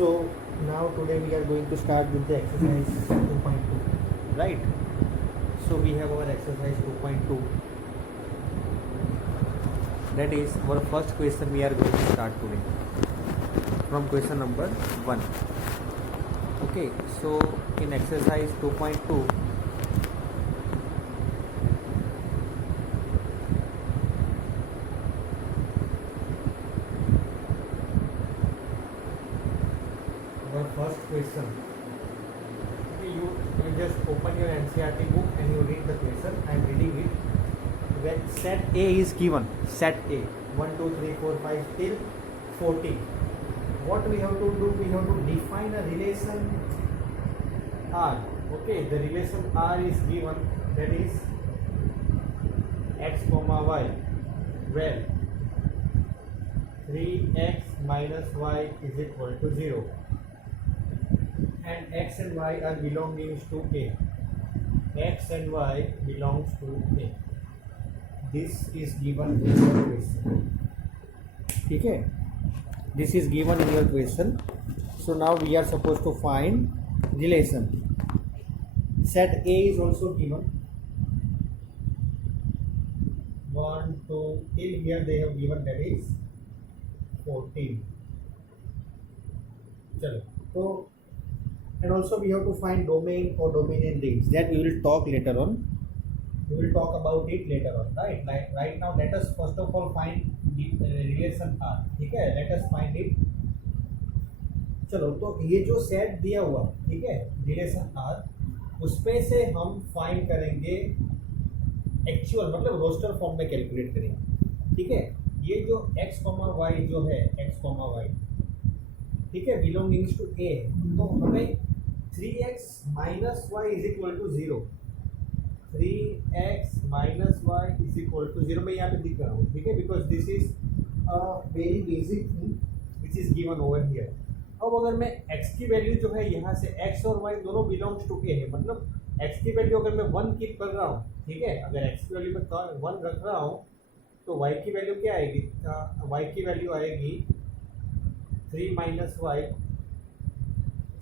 So now today we are going to start with the exercise 2.2, right? So we have our exercise 2.2. That is our first question we are going to start today from question number 1. Okay, so in exercise 2.2, our first question. Okay, you just open your NCERT book and you read the question. I am reading it. When set A is given, set A 1, 2, 3, 4, 5 till 14. What we have to do? We have to define a relation R. Okay, the relation R is given, that is x comma y, where 3x minus y is equal to 0, and x and y are belonging to A. X and y belongs to A. This is given in your question. Okay, this is given in your question. So now we are supposed to find relation. Set A is also given. 1, 2 till here they have given, that is 14. Chalo. So and also we have to find domain or domain and range. That we will talk later on. We will talk about it later on, right? Right now, let us first of all find the relation R. ठीक है, let us find it. चलो, तो ये जो set दिया हुआ, ठीक है, रिलेशन R, उसमें से हम फाइंड करेंगे एक्चुअल, मतलब रोस्टर फॉर्म में कैलकुलेट करेंगे. ठीक है, ये जो x, y जो है x, y, ठीक है, बिलोंगिंग्स टू A, तो हमें 3x minus Y is equal to 0. 3x minus Y is equal to 0 मैं यहाँ पे दिख रहा हूँ. ठीक है, because this is very basic thing which is given over here. अब अगर मैं x की वैल्यू जो है यहाँ से x और y दोनों बिलोंग्स टू A है, मतलब x की वैल्यू अगर मैं 1 कीप कर रहा हूँ, ठीक है, अगर x की वैल्यू मैं 1 रख रहा हूँ तो y की वैल्यू क्या आएगी? y की वैल्यू आएगी 3 minus Y.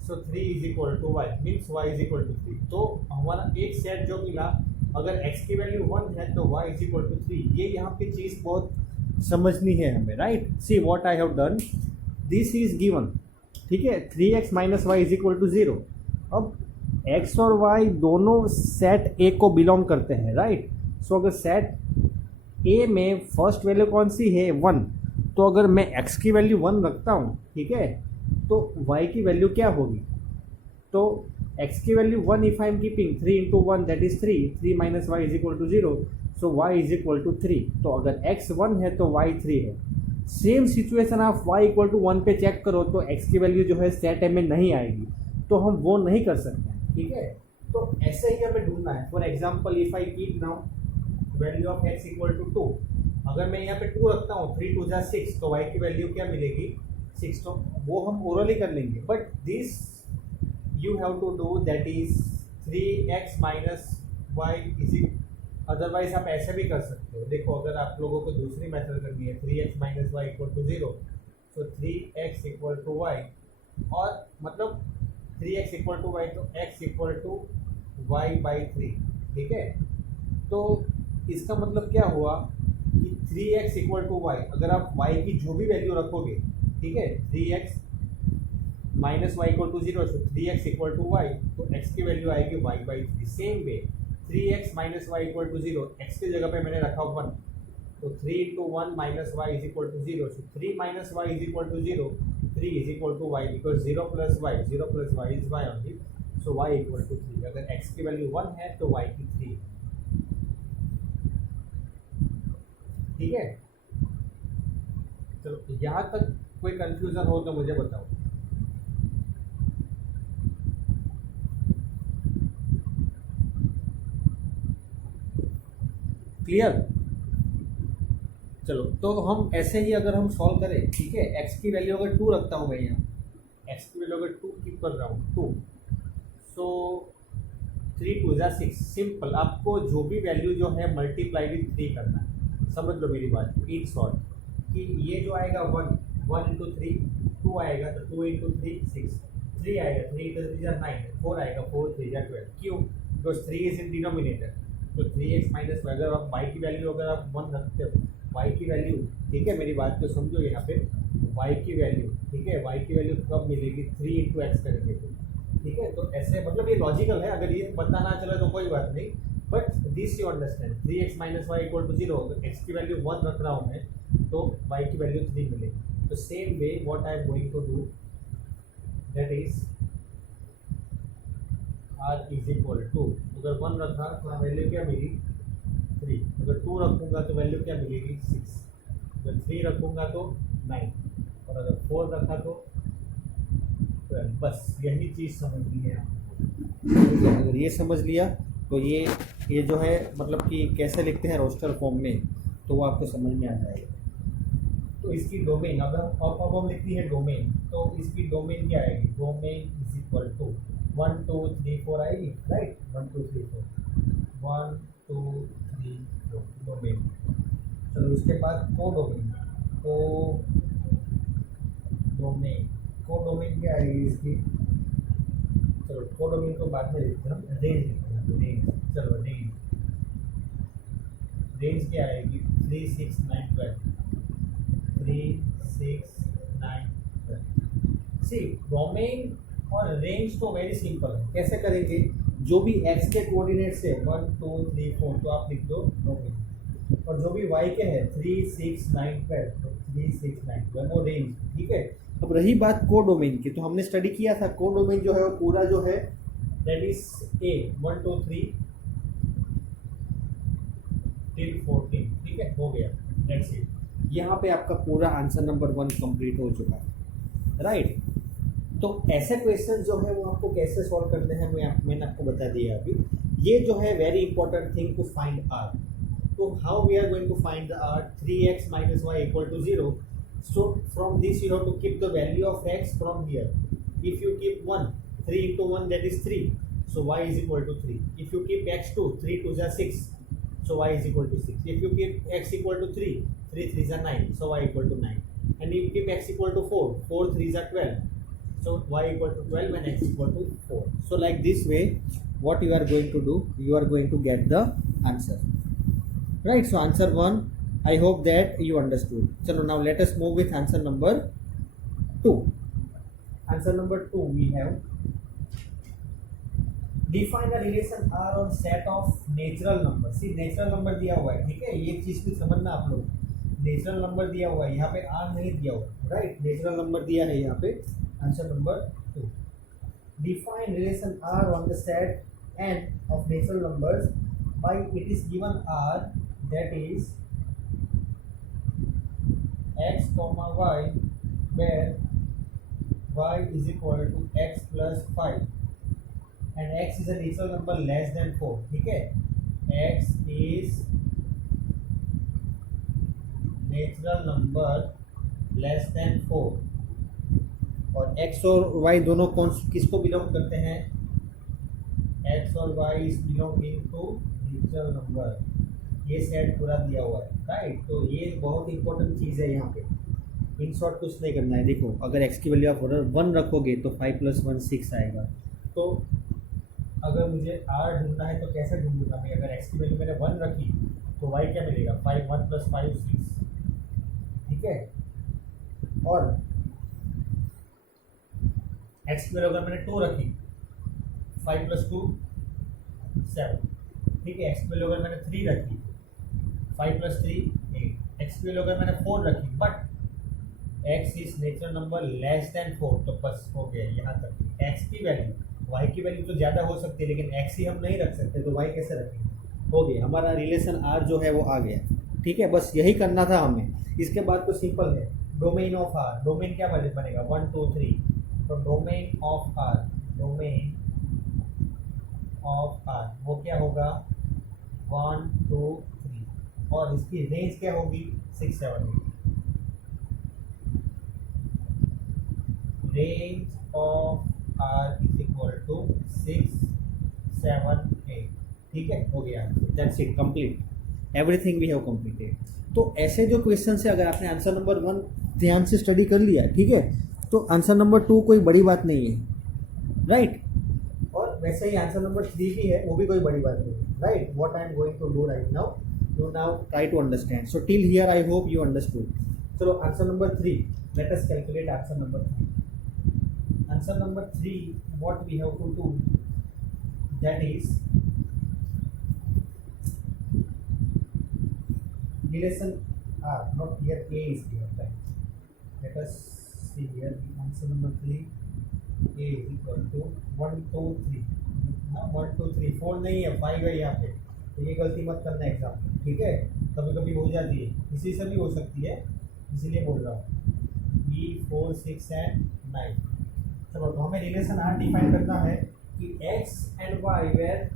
So 3 is equal to Y, means Y is equal to 3. तो हमारा एक सेट जो मिला, अगर x की वैल्यू 1 है तो y इज इक्वल टू 3. ये यहाँ पे चीज़ बहुत समझनी है हमें, right? See what I have done, this is given, ठीक है, 3x minus Y is equal to 0. अब x और y दोनों सेट A को बिलोंग करते हैं, राइट? सो अगर सेट A में फर्स्ट वैल्यू कौन सी है? 1. तो अगर मैं x की वैल्यू 1 रखता हूँ, ठीक है, तो y की वैल्यू क्या होगी? तो x की value 1, if I am keeping 3 into 1 that is 3. 3 minus Y is equal to 0. So y is equal to 3. तो अगर x 1 है तो y 3 है. सेम सिचुएशन आप y इक्वल टू 1 पे चेक करो तो x की वैल्यू जो है सेट M में नहीं आएगी, तो हम वो नहीं कर सकते हैं. ठीक है, तो ऐसे ही हमें ढूंढना है. For example, if I keep now value of x equal to 2, अगर मैं यहाँ पे 2 रखता हूँ, 3 2 जा 6, तो y की वैल्यू क्या मिलेगी? 6. तो वो हम ओरली कर लेंगे, but this you have to do, that is 3x minus Y is. Otherwise आप ऐसे भी कर सकते हो. देखो, अगर आप लोगों को दूसरी मेथड करनी है, 3x minus Y equal to 0, तो 3x इक्वल टू वाई, और मतलब 3x इक्वल टू वाई, तो x equal to y by 3. ठीक है, तो इसका मतलब क्या हुआ कि 3x इक्वल टू वाई, अगर आप y की जो भी वैल्यू रखोगे, ठीक है, 3x minus Y equal to 0, तो 3x इक्वल टू वाई, तो x की वैल्यू आएगी y by 3. Same way 3x minus Y equal to 0, x की जगह पे मैंने रखा 1, तो 3 into 1 minus Y is equal to 0. So 3 minus Y is equal to 0, 3 is equal to y, because 0 plus y is y only. So y equal to 3. अगर x की value 1 है तो y की 3. ठीक है, चलो यहाँ तक कोई कंफ्यूजन हो तो मुझे बताओ. क्लियर? चलो, तो हम ऐसे ही अगर हम सॉल्व करें, ठीक है, x की वैल्यू अगर 2 रखता हूँ मैं यहाँ, x की वैल्यू अगर 2 कीप कर रहा हूँ 2, सो 3 2 जा 6. सिंपल, आपको जो भी वैल्यू जो है मल्टीप्लाई विथ 3 करना है. समझ लो मेरी बात इन शॉर्ट, कि ये जो आएगा 1 इंटू 3, 2 आएगा तो 2 इंटू 3 6, 3 आएगा 3 इंटू 3 जा 9, 4 आएगा 4 3 जा 12। क्यों? बिकॉज 3 इज इन डिनोमिनेटर, तो 3x माइनस वाई, अगर आप y की वैल्यू अगर आप 1 रखते हो, y की वैल्यू, ठीक है मेरी बात को समझो यहाँ पे, y की वैल्यू, ठीक है y की वैल्यू कब मिलेगी? 3 इंटू एक्स करेंगे तो, ठीक है। तो ऐसे मतलब ये लॉजिकल है, अगर ये पता ना चले तो कोई बात नहीं, but this you understand, 3x minus Y equal to 0, तो x की वैल्यू 1 रख रहा हूँ मैं, तो y की वैल्यू 3 मिलेगी। तो same way what I am going to do, that is r is equal to, अगर 1 रखा तो वैल्यू क्या मिली? 3, अगर 2 रखूँगा तो वैल्यू क्या मिलेगी? 6, अगर 3 रखूँगा तो 9, और अगर 4 रखा तो 12। बस यही चीज़ समझनी है आपको। अगर ये समझ लिया तो ये जो है मतलब कि कैसे लिखते हैं रोस्टर फॉर्म में, तो वो आपको समझ में आ जाएगा। तो इसकी डोमेन, अगर अब हम लिखती है डोमेन, तो इसकी डोमेन क्या आएगी? डोमेन इज इक्वल टू 1 2 3 4 आएगी, राइट? 1 2 3 4, 1 2 3 4 डोमेन। चलो उसके बाद को डोमेन, को डोमेन क्या आएगी इसकी? चलो को डोमेन को बाद में लिखते हैं, रेंज लिखते हैं, रेंज। चलो रेंज क्या आएगी? 3 6 9 12, 3 6 9 12। सी डोमेन और रेंज तो वेरी सिंपल है, कैसे करेंगे? जो भी x के कोऑर्डिनेट्स है 1 2 3 4, तो आप लिख दो डोमेन, और जो भी y के है 3 6 9 12, तो 3 6 9 12 वो रेंज, ठीक है। अब रही बात को डोमेन की, तो हमने स्टडी किया था को डोमेन जो है वो पूरा जो है दैट इज a 1 2 3 till 14, ठीक है, हो गया, दैट्स इट। यहाँ पे आपका पूरा आंसर नंबर 1 कंप्लीट हो चुका है, राइट। तो ऐसे क्वेश्चन जो है वो आपको कैसे सॉल्व करते हैं मैंने आपको बता दिया अभी। ये जो है very important thing to find R. तो how we are going to find the R? 3x minus Y equal to 0। So from this you have to keep the value of x from here. If you keep 1, 3 into 1 that is 3. So y is equal to 3. If you keep x 2, 3 2 is 6. So y is equal to 6. If you keep x equal to 3, 3 3 is 9. So y equal to 9. And if you keep x equal to 4, 4 3 is 12. So y equal to 12 and x equal to 4. So like this way, what you are going to do? You are going to get the answer. Right? So answer 1. I hope that you understood. So now let us move with answer number 2. Answer number 2 we have, define a relation R on set of natural number. See natural number दिया हुआ है, ठीक है, ये चीज भी समझना आप लोग। नेचुरल नंबर दिया हुआ है, यहाँ पे R नहीं दिया हुआ, राइट? नेचुरल नंबर दिया है यहाँ पे। Answer number 2, define relation R on the set N of natural numbers by it is given R, that is x comma y, where y is equal to x plus 5 and x is a natural number less than 4, ठीक है। x is natural number less than 4 और x और y दोनों किसको belong करते हैं? x और y is belonging to natural number। ये सेट पूरा दिया हुआ है, राइट? तो ये बहुत इंपॉर्टेंट चीज़ है यहाँ पे। इन शॉर्ट कुछ नहीं करना है। देखो अगर x की वैल्यू आप 1 रखोगे तो 5 + 1 6 आएगा। तो अगर मुझे r ढूंढना है तो कैसे ढूंढूंगा मैं? अगर x की वैल्यू मैंने 1 रखी तो y क्या मिलेगा? 5 1 + 5 6, ठीक है। और x की वैल्यू अगर मैंने 2 रखी, 5 + 2 7, ठीक है। x की वैल्यू अगर मैंने 3 रखी, 5 + 3 8। x की वैल्यू अगर मैंने 4 रखी, but x is natural number less than 4, तो बस हो गया यहाँ तक। x की वैल्यू, y की वैल्यू तो ज़्यादा हो सकती है लेकिन x ही हम नहीं रख सकते, तो y कैसे रखेंगे? हो गया, हमारा रिलेशन R जो है वो आ गया, ठीक है। बस यही करना था हमें। इसके बाद तो सिंपल है, डोमेन ऑफ R। डोमेन क्या बनेगा? 1 2 3। तो domain of R, domain of R वो क्या होगा? 1 2 3। और इसकी रेंज क्या होगी? 6 7 8। Range of R is equal to 6 7 8, ठीक है, हो गया। That's it, complete, everything we have completed. तो ऐसे जो क्वेश्चन है, अगर आपने आंसर नंबर 1 ध्यान से स्टडी कर लिया, ठीक है, तो आंसर नंबर 2 कोई बड़ी बात नहीं है, राइट। और वैसे ही आंसर नंबर 3 भी है, वो भी कोई बड़ी बात नहीं है, right. What I am going to do right now, so now try to understand. So till here I hope you understood. So answer number 3, let us calculate answer number 3. Answer number 3, what we have to do, that is relation R, not here A is here, right. Let us see here, answer number 3, A is equal to 1 2 3, 1 2 3 4 नहीं है, 5 है यहाँ पे, तो ये गलती मत करना एग्जाम, ठीक है। कभी कभी हो जाती है, इसी से भी हो सकती है, इसीलिए बोल रहा हूँ। B 4 6 and 9। चलो, तो हमें रिलेशन आर डिफाइन करना है कि x and y where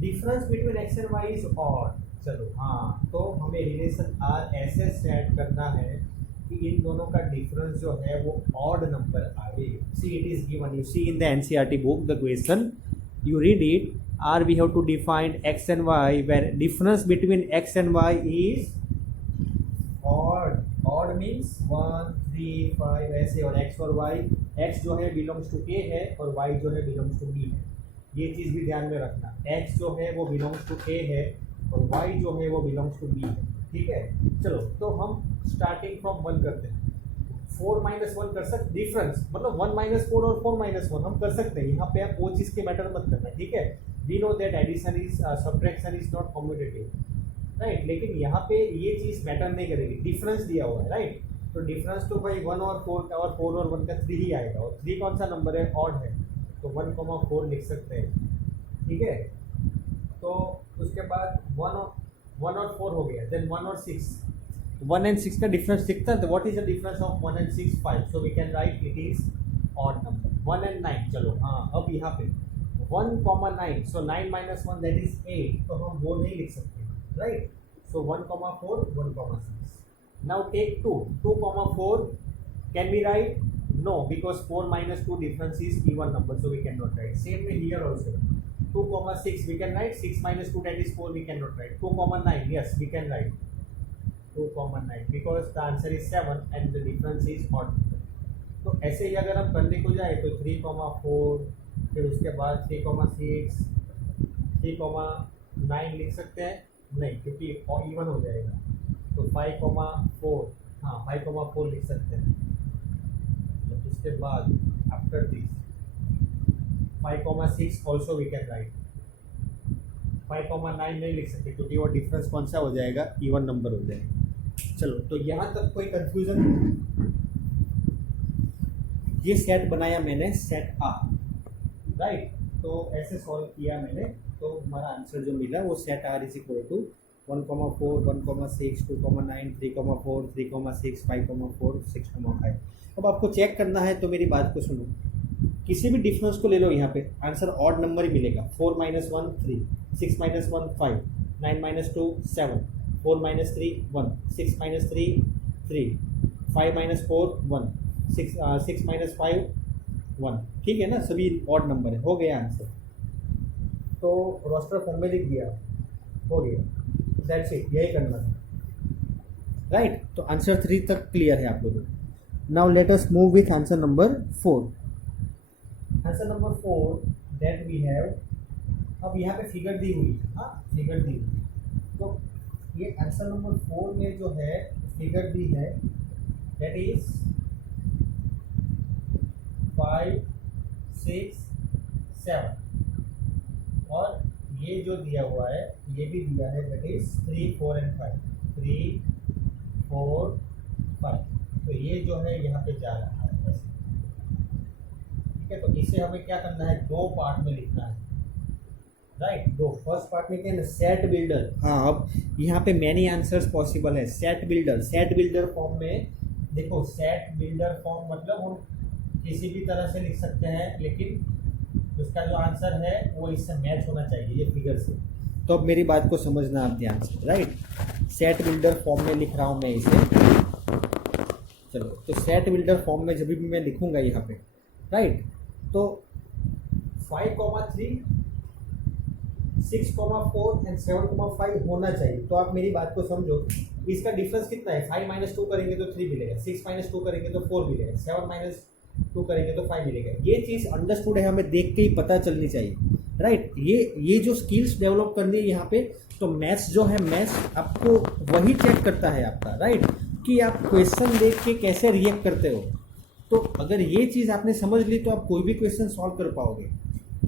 difference between x and y is odd. चलो हाँ, तो हमें रिलेशन आर ऐसे सेट करना है कि इन दोनों का डिफरेंस जो है वो ऑड नंबर आए। See it is given, you see in the NCERT book the question, you read it, or we have to define x and y where difference between x and y is odd. Odd means 1 3 5 ऐसे, और x और y, x जो है belongs to a है और y जो है belongs to b है। ये चीज़ भी ध्यान में रखना, x जो है वो belongs to a है और y जो है वो belongs to b है, ठीक है। चलो, तो हम starting from 1 करते हैं। 4 - 1 कर सकते, डिफरेंस मतलब 1 - 4 और 4 - 1 हम कर सकते हैं। यहाँ पे आप वो चीज़ के मैटर मत करना, ठीक है। We know that addition is subtraction is not competitive, right. लेकिन यहाँ पे ये चीज़ मैटर नहीं करेगी, डिफरेंस दिया हुआ है, राइट। तो डिफरेंस तो भाई 1 और 4 का, और 4 और 1 का 3 ही आएगा, और 3 कौन सा नंबर है, ऑड है, तो 1,4 लिख सकते हैं, ठीक है। तो उसके बाद 1 और 4 हो गया, देन 1 और 6, 1 and 6 का डिफरेंस दिखता है। तो what is the difference of 1 and 6 5, so we can write it is odd number. 1 and 9, चलो हाँ, अब यहाँ पे 1, 9, सो 9 - 1 दैट इज 8, तो हम वो नहीं लिख सकते, right. So 1,4 1,6। Now take 2 2,4 can be write, no, because 4 - 2 difference is even number, so we can not write. Same way here also 2,6 we can write, 6 - 2 that is 4, we can not write. 2,9 yes we can write 2,9 because the answer is 7 and the difference is odd number। तो ऐसे ही अगर हम करने को जाए तो 3,4, फिर उसके बाद 3,6 3,9 लिख सकते हैं, नहीं क्योंकि इवन हो जाएगा, तो 5,4, हाँ 5,4 लिख सकते हैं। तो उसके बाद after this 5,6 also we can write, 5,9 नहीं लिख सकते क्योंकि वो डिफरेंस कौन सा हो जाएगा, इवन नंबर हो जाएगा। चलो, तो यहाँ तक कोई कंफ्यूजन, ये सेट बनाया मैंने, सेट आ, राइट। तो ऐसे सॉल्व किया मैंने, तो हमारा आंसर जो मिला वो set R is equal to 1,4 1,6 2,9 3,4 3,6 5,4 6,5। अब आपको चेक करना है तो मेरी बात को सुनो, किसी भी डिफरेंस को ले लो, यहाँ पे आंसर ऑड नंबर ही मिलेगा। 4 - 1 3, 6 - 1 5, 9 - 2 7, 4 - 3 1, 6 - 3 3, 5 - 4 1, 6 - 5 1, ठीक है ना, सभी ऑड नंबर है, हो गया आंसर। तो रोस्टर फॉर्म में लिख दिया, हो गया, दैट्स इट, यही करना है, राइट। तो आंसर 3 तक क्लियर है आप लोगों को। Now let us move with answer number 4। Answer number 4 that we have, अब यहाँ पे फिगर दी हुई है, हाँ फिगर दी हुई है, तो ये आंसर नंबर 4 में जो है फिगर दी है दैट इज 5 6 7, और ये जो दिया हुआ है ये भी दिया है दैट इज 3 4 एंड 5, 3 4 5, तो ये जो है यहाँ पे जा रहा है ऐसे, ठीक है। तो इसे हमें क्या करना है, 2 पार्ट में लिखना है, राइट। दो फर्स्ट पार्ट में क्या है ना, सेट बिल्डर, हाँ अब यहाँ पे मैनी आंसर्स पॉसिबल है। सेट बिल्डर फॉर्म में देखो, सेट बिल्डर फॉर्म मतलब हम किसी भी तरह से लिख सकते हैं, लेकिन उसका जो आंसर है वो इससे मैच होना चाहिए, ये फिगर से। तो अब मेरी बात को समझना आप ध्यान से, राइट। सेट बिल्डर फॉर्म में लिख रहा हूँ मैं इसे, चलो। तो सेट बिल्डर फॉर्म में जब भी मैं लिखूंगा यहाँ पे, राइट, तो 5,3 6,4 एंड 7,5 होना चाहिए। तो आप मेरी बात को समझो, इसका डिफरेंस कितना है? 5 - 2 करेंगे तो 3 मिलेगा, 6 - 2 करेंगे तो 4 मिलेगा, 7 - 2 करेंगे तो 5 मिलेगा। ये चीज़ अंडरस्टूड है, हमें देख के ही पता चलनी चाहिए, राइट। ये जो स्किल्स डेवलप करनी है यहाँ पे, तो मैथ्स जो है, मैथ्स आपको वही चेक करता है आपका, राइट, कि आप क्वेश्चन देख के कैसे रिएक्ट करते हो। तो अगर ये चीज़ आपने समझ ली तो आप कोई भी क्वेश्चन सॉल्व कर पाओगे।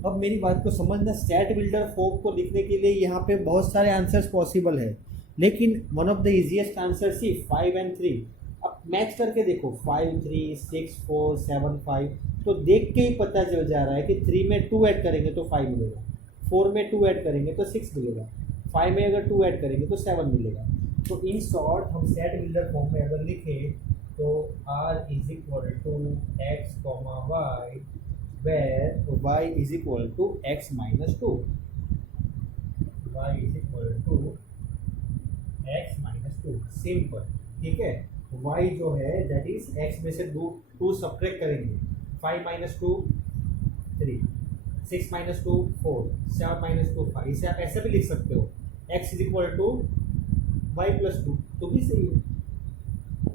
अब मेरी बात को समझना, स्टैट बिल्डर फॉर्म को लिखने के लिए यहाँ पे बहुत सारे आंसर्स पॉसिबल है, लेकिन one of the easiest answer see 5 और 3। अब मैच करके देखो, 5 3 6 4 7 5, तो देख के ही पता चल जा रहा है कि 3 में 2 ऐड करेंगे तो 5 मिलेगा, 4 में 2 ऐड करेंगे तो 6 मिलेगा, 5 में अगर 2 ऐड करेंगे तो 7 मिलेगा। तो इन शॉर्ट हम स्टैट बिल्डर फॉर्म में अगर लिखें तो R is equal to x comma y, where y is equal to x - 2, y is equal to x - 2, simple, ठीक है। y जो है दैट इज x में से 2 सब्ट्रैक्ट करेंगे, 5 - 2 3, 6 - 2 4, 7 - 2 5। इसे आप ऐसे भी लिख सकते हो, x is equal to y + 2, तो भी सही है,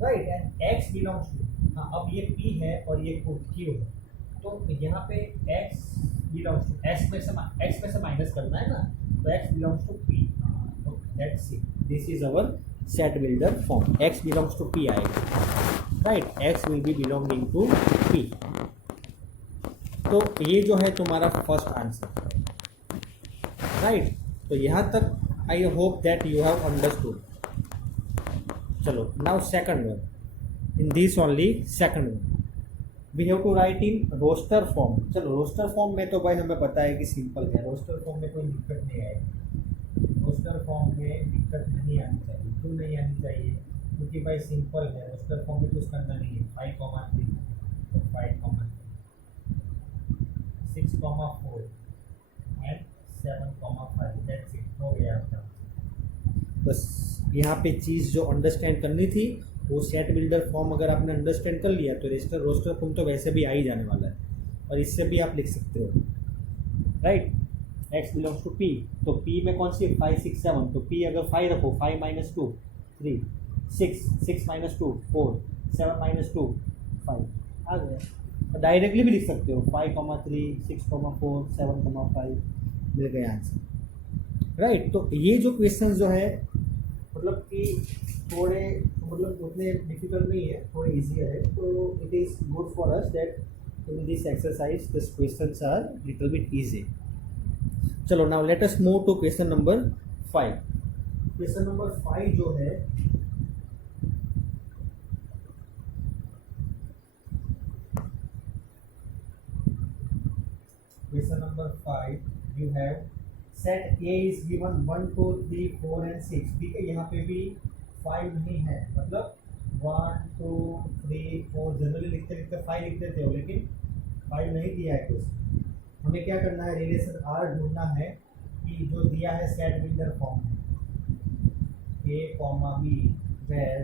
right. And x belongs to, हाँ अब ये p है और ये q है, तो यहाँ पे x बिलोंग्स टू, x में से माइनस करना है ना, तो x बिलोंग्स टू p, तो let's see, this is our set builder form. x belongs to p आएगा, right, x will be belonging to p। तो ये जो है तुम्हारा फर्स्ट आंसर, राइट। तो यहाँ तक I hope that you have understood. चलो now second one, in this only second one we have to write in roster form. चलो रोस्टर फॉर्म में तो भाई हमें पता है कि सिंपल है, रोस्टर फॉर्म में कोई दिक्कत नहीं आएगी, रोस्टर फॉर्म में दिक्कत नहीं आनी चाहिए। क्यों नहीं आनी चाहिए? क्योंकि भाई सिंपल है, रोस्टर फॉर्म में कुछ करना नहीं है। 5,3 तो 5,3, 6,4 एंड 7,5, दैट्स इट, हो गया आपका। बस यहाँ पे चीज़ जो अंडरस्टैंड करनी थी वो सेट बिल्डर फॉर्म अगर आपने अंडरस्टैंड कर लिया तो रोस्टर फॉर्म तो वैसे भी आ ही जाने वाला है, और इससे भी आप लिख सकते हो, right. x belongs to p, तो p में कौन सी 5 6 7, तो p अगर 5 रखो, 5 - 2 3, 6 - 2 4, 7 - 2 5, आ गया। डायरेक्टली भी लिख सकते हो, 5,3 6,4 7,5, मिल गया आंसर, राइट। तो ये जो क्वेश्चन जो है मतलब कि थोड़े मतलब उतने डिफिकल्ट नहीं है, थोड़े इजी है, तो it is good for us that in this exercise this questions are little bit easy. चलो now let us move to question number 5। Question number 5 जो है question number 5 you have set A is given 1 2 3 4 and 6, ठीक है। यहाँ पे भी 5 नहीं है, मतलब 1 2 3 4 जनरली लिखते लिखते 5 लिख देते हो, लेकिन 5 नहीं दिया है क्वेश्चन। हमें क्या करना है, रिलेशन R ढूंढना है कि जो दिया है सेट बिल्डर फॉर्म में, A, B where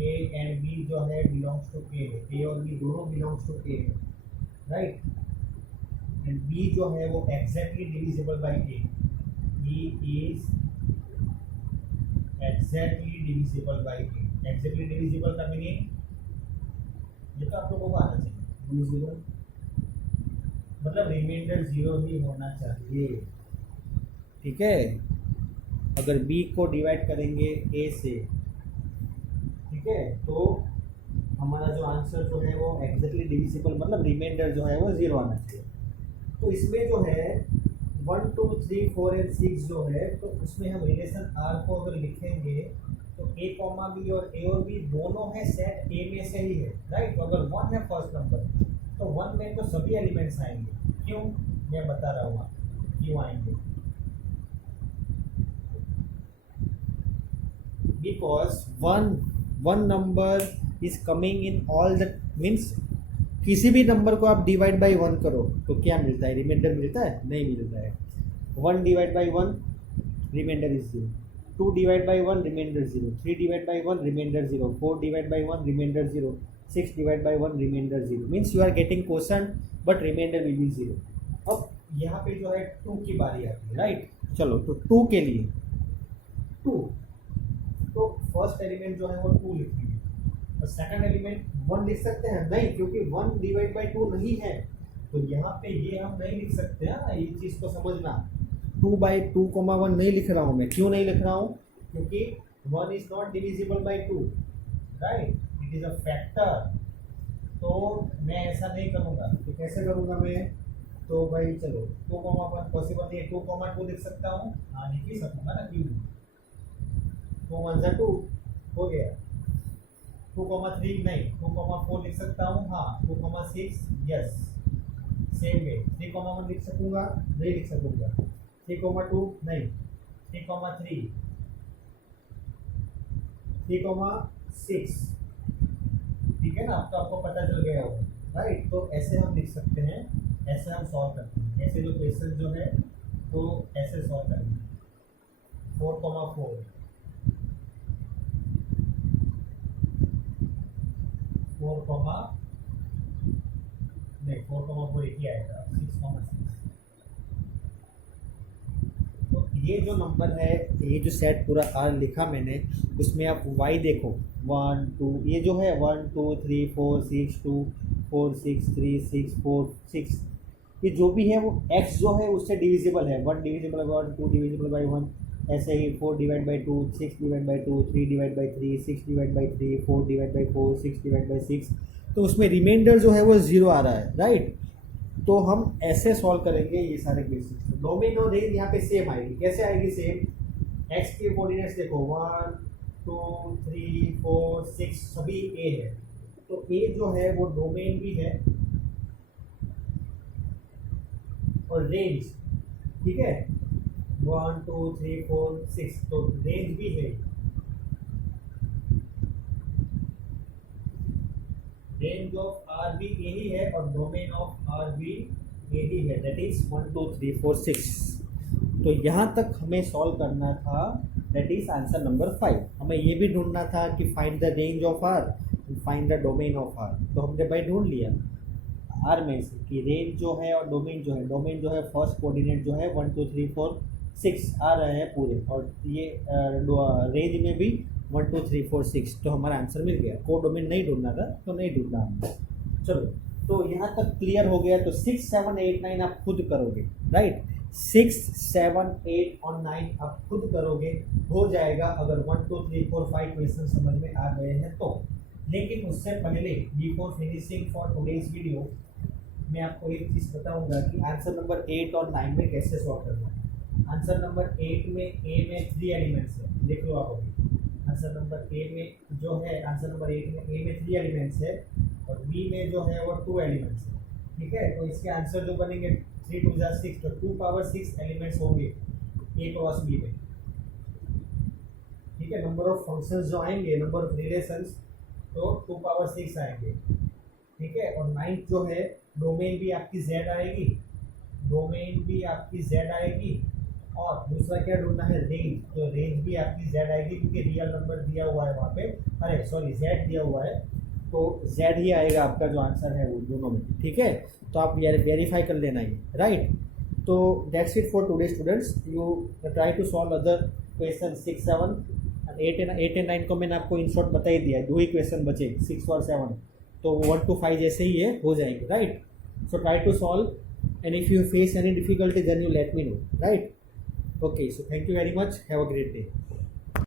A and B जो है बिलोंग्स टू A, A और B दोनों belongs to A, right. And B जो है वो exactly divisible by A, B is exactly divisible by A। Exactly divisible का meaning ये तो आप लोगों को आना चाहिए, डिविजिबल मतलब रिमाइंडर 0 ही होना चाहिए, ठीक है। अगर B को डिवाइड करेंगे A से, ठीक है, तो हमारा जो आंसर जो है वो एग्जैक्टली डिविजिबल मतलब रिमाइंडर जो है वो 0 आना चाहिए। तो इसमें जो है 1 2 3 4 एंड 6 जो है, तो उसमें हम रिलेशन R को अगर लिखेंगे तो A, B और A और B दोनों है सेट A में से ही है, राइट। तो अगर 1 है फर्स्ट नंबर, तो 1 में तो सभी एलिमेंट्स आएंगे। क्यों, मैं बता रहा हूँ आपको क्यों आएंगे। Because one number is coming in all the means किसी भी नंबर को आप डिवाइड बाई 1 करो तो क्या मिलता है, रिमाइंडर मिलता है, नहीं मिलता है। 1 divide by 1 remainder is 0, 2 divide by 1 remainder 0, 3 divide by 1 remainder 0, 4 divide by 1 remainder 0, 6 divide by 1 remainder 0, means you are getting question but remainder will be 0। अब यहाँ पे जो है 2 की बारी आती है, राइट। चलो तो 2 के लिए 2, तो फर्स्ट एलिमेंट जो है वो 2 लिखेंगे और सेकंड एलिमेंट 1 लिख सकते हैं नहीं, क्योंकि 1 डिवाइड बाई 2 नहीं है, तो यहाँ पे ये हम नहीं लिख सकते हैं। ये चीज़ को समझना, 2/2, 1 नहीं लिख रहा हूँ मैं। क्यों नहीं लिख रहा हूँ? क्योंकि 1 is not divisible by 2, right, it is a factor. तो मैं ऐसा नहीं करूँगा। तो कैसे करूँगा मैं? तो भाई चलो 2,1 पॉसिबल नहीं है, 2,2 लिख सकता हूँ, हाँ लिख ही सकूँगा ना, क्यों? 2 1 2 हो गया। 2,3 नहीं, 2,4 लिख सकता हूँ, हाँ 2,6 यस। सेम वे 3,1 लिख सकूँगा, नहीं लिख सकूँगा। 3,2 नहीं, 3,3, 3,6, ठीक है ना। अब तो आपको पता चल गया होगा, राइट। तो ऐसे हम लिख सकते हैं, ऐसे हम सॉल्व करते हैं। ऐसे जो क्वेश्चन जो है तो ऐसे सॉल्व करेंगे। 4,4, 4,4 एक ही आएगा, 6,6। तो ये जो नंबर है, ये जो सेट पूरा आर लिखा मैंने, उसमें आप वाई देखो 1 2, ये जो है 1 2 3 4 6 2 4 6 3 6 4 6, ये जो भी है वो x जो है उससे डिविजिबल है। 1 डिविजिबल बाई 1, 2 डिविजिबल बाई 1, ऐसे ही 4 divide by 2, 6 divide by 2, 3 divide by 3, 6 divide by 3, 4 divide by 4, 6 divide by 6। तो उसमें रिमाइंडर जो है वो 0 आ रहा है, राइट। तो हम ऐसे सॉल्व करेंगे ये सारे केसेस। डोमेन और रेंज यहाँ पे सेम आएगी। कैसे आएगी सेम? x के कोऑर्डिनेट्स देखो 1 2 3 4 6 सभी a है, तो a जो है वो डोमेन भी है और रेंज, ठीक है, 1 2 3 4 6, तो रेंज भी है। रेंज ऑफ आर भी यही है और डोमेन ऑफ आर भी यही है, दैट इज 1 2 3 4 6। तो यहाँ तक हमें सॉल्व करना था, दैट इज आंसर नंबर 5। हमें ये भी ढूंढना था कि find the range of R, find the domain of R. तो हमने भाई ढूंढ लिया आर में से कि रेंज जो है और डोमेन जो है, डोमेन जो है फर्स्ट कोऑर्डिनेट जो है 1 2 3 4 6 आ रहे हैं पूरे, और ये रेंज में भी 1 2 3 4 6। तो हमारा आंसर मिल गया। को डोमेन नहीं ढूंढना था तो नहीं ढूंढना हमने। चलो तो यहाँ तक क्लियर हो गया। तो 6 7 8 9 आप खुद करोगे, राइट। 6 7 8 और 9 आप खुद करोगे, हो जाएगा अगर 1 2 3 4 5 क्वेश्चन समझ में आ गए हैं तो। लेकिन उससे पहले before finishing for today's video, मैं आपको एक चीज़ बताऊंगा कि आंसर नंबर 8 और 9 में कैसे सॉल्व करना है। आंसर नंबर 8 में ए में 3 एलिमेंट्स है, देख लो आप अभी। आंसर नंबर ए में जो है, आंसर नंबर 8 में ए में 3 एलिमेंट्स है और बी में जो है वो 2 एलिमेंट्स है, ठीक है। तो इसके आंसर जो बनेंगे 3 2 6, तो 2 पावर 6 एलिमेंट्स होंगे ए क्रॉस बी में, ठीक है। नंबर ऑफ फंक्शंस जो आएंगे, नंबर ऑफ रिलेशंस, तो 2 पावर 6 आएंगे, ठीक है। और 9 जो है डोमेन भी आपकी z आएगी, डोमेन भी आपकी z आएगी, और दूसरा क्या ढूंढना है? रेंज। तो रेंज भी आपकी z आएगी क्योंकि रियल नंबर दिया हुआ है वहाँ पे, अरे सॉरी z दिया हुआ है, तो z ही आएगा आपका जो आंसर है वो दोनों में, ठीक है। तो आप वेरीफाई कर लेना ये, राइट। तो that's it for today students. You try to solve other question 6 7 8 and 9 को मैंने आपको इन शॉर्ट बता ही दिया है। 2 ही क्वेश्चन बचे 6 और 7, तो 1 to 5 जैसे ही ये हो जाएंगे, right. So try to solve and if you face any difficulty then you let me know, right. Okay, so thank you very much. Have a great day.